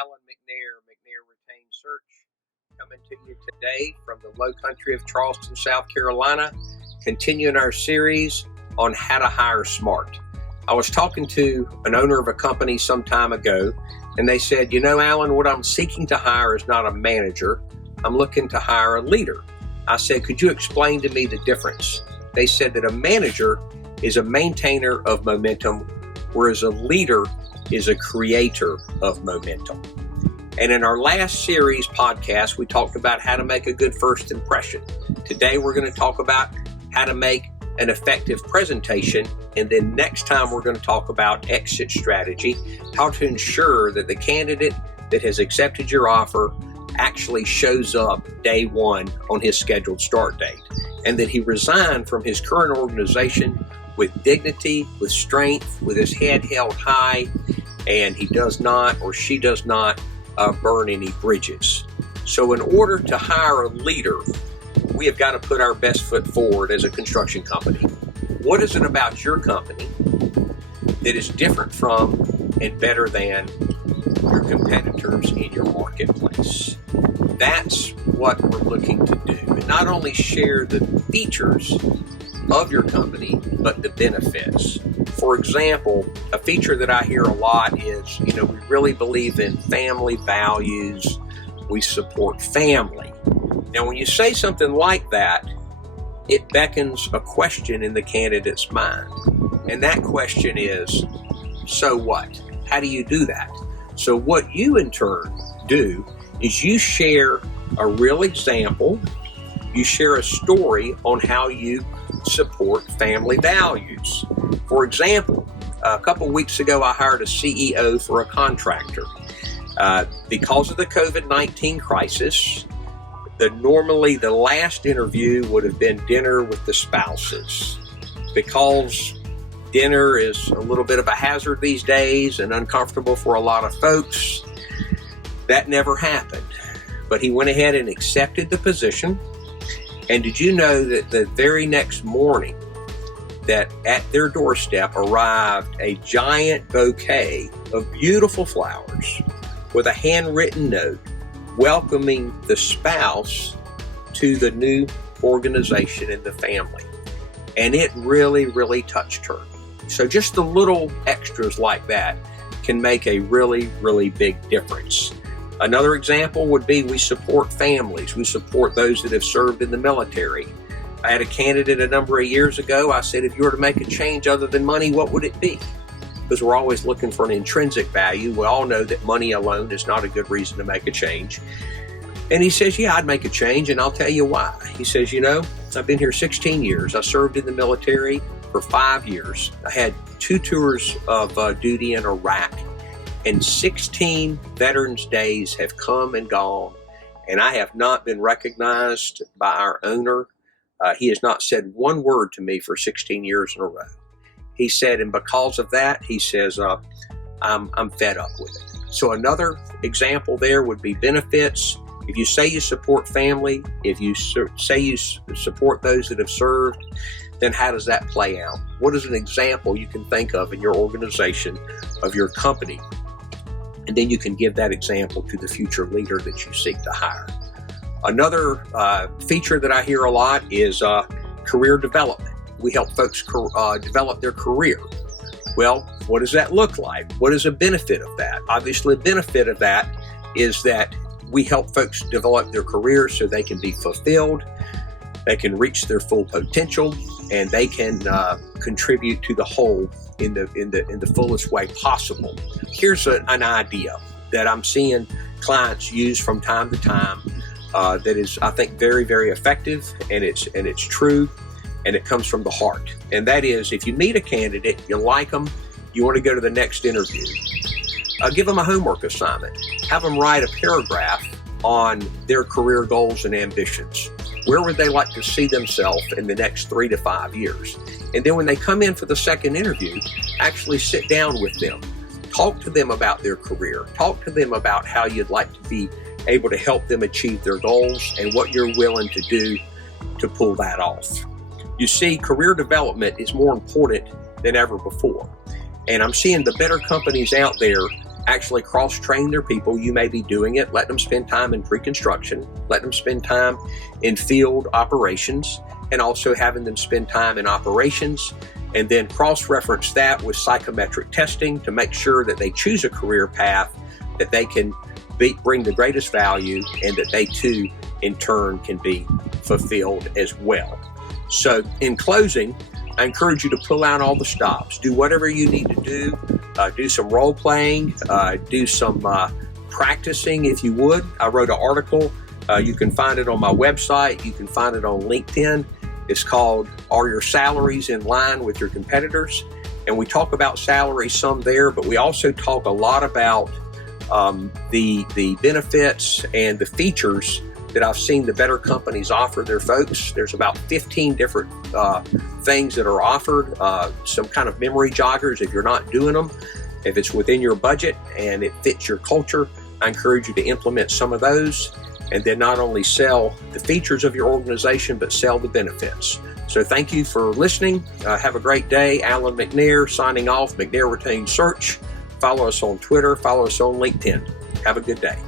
Alan MacNair, MacNair Retained Search, coming to you today from the low country of Charleston, South Carolina, continuing our series on how to hire smart. I was talking to an owner of a company some time ago, and they said, Alan, what I'm seeking to hire is not a manager. I'm looking to hire a leader. I said, could you explain to me the difference? They said that a manager is a maintainer of momentum, whereas a leader is a creator of momentum. And in our last series podcast, we talked about how to make a good first impression. Today, we're going to talk about how to make an effective presentation. And then next time, we're going to talk about exit strategy, how to ensure that the candidate that has accepted your offer actually shows up day one on his scheduled start date, and that he resigned from his current organization with dignity, with strength, with his head held high, and he does not or she does not burn any bridges. So in order to hire a leader, we have got to put our best foot forward as a construction company. What is it about your company that is different from and better than your competitors in your marketplace? That's what we're looking to do. And not only share the features of your company, but the benefits. For example, a feature that I hear a lot is, we really believe in family values. We support family. Now, when you say something like that, it beckons a question in the candidate's mind. And that question is, so what? How do you do that? So what you in turn do is you share a real example. You share a story on how you support family values. For example, a couple weeks ago, I hired a CEO for a contractor. Because of the COVID-19 crisis, normally the last interview would have been dinner with the spouses. Because dinner is a little bit of a hazard these days and uncomfortable for a lot of folks, that never happened. But he went ahead and accepted the position. And did you know that the very next morning that at their doorstep arrived a giant bouquet of beautiful flowers with a handwritten note welcoming the spouse to the new organization and the family. And it really, really touched her. So just the little extras like that can make a really, really big difference. Another example would be we support families. We support those that have served in the military. I had a candidate a number of years ago. I said, if you were to make a change other than money, what would it be? Because we're always looking for an intrinsic value. We all know that money alone is not a good reason to make a change. And he says, yeah, I'd make a change, and I'll tell you why. He says, I've been here 16 years. I served in the military for 5 years. I had 2 tours of duty in Iraq. And 16 Veterans Days have come and gone, and I have not been recognized by our owner. He has not said one word to me for 16 years in a row. He said, and because of that, he says, I'm fed up with it. So another example there would be benefits. If you say you support family, if you say you support those that have served, then how does that play out? What is an example you can think of in your organization, of your company? And then you can give that example to the future leader that you seek to hire. Another feature that I hear a lot is career development. We help folks develop their career. Well, what does that look like? What is a benefit of that? Obviously, a benefit of that is that we help folks develop their career so they can be fulfilled, they can reach their full potential, and they can contribute to the whole in the fullest way possible. Here's an idea that I'm seeing clients use from time to time that is, I think, very, very effective, and it's true, and it comes from the heart. And that is, if you meet a candidate, you like them, you want to go to the next interview, give them a homework assignment. Have them write a paragraph on their career goals and ambitions. Where would they like to see themselves in the next 3 to 5 years? And then when they come in for the second interview, actually sit down with them. Talk to them about their career. Talk to them about how you'd like to be able to help them achieve their goals and what you're willing to do to pull that off. You see, career development is more important than ever before. And I'm seeing the better companies out there actually cross-train their people. You may be doing it. Let them spend time in pre-construction. Let them spend time in field operations, and also having them spend time in operations, and then cross-reference that with psychometric testing to make sure that they choose a career path that they can bring the greatest value, and that they too in turn can be fulfilled as well. So in closing, I encourage you to pull out all the stops. Do whatever you need to do some role playing, do some practicing if you would. I wrote an article. You can find it on my website. You can find it on LinkedIn. It's called Are Your Salaries in Line with Your Competitors? And we talk about salaries some there, but we also talk a lot about the benefits and the features that I've seen the better companies offer their folks. There's about 15 different things that are offered, some kind of memory joggers if you're not doing them. If it's within your budget and it fits your culture, I encourage you to implement some of those, and then not only sell the features of your organization, but sell the benefits. So thank you for listening. Have a great day. Alan MacNair signing off, MacNair Retained Search. Follow us on Twitter, follow us on LinkedIn. Have a good day.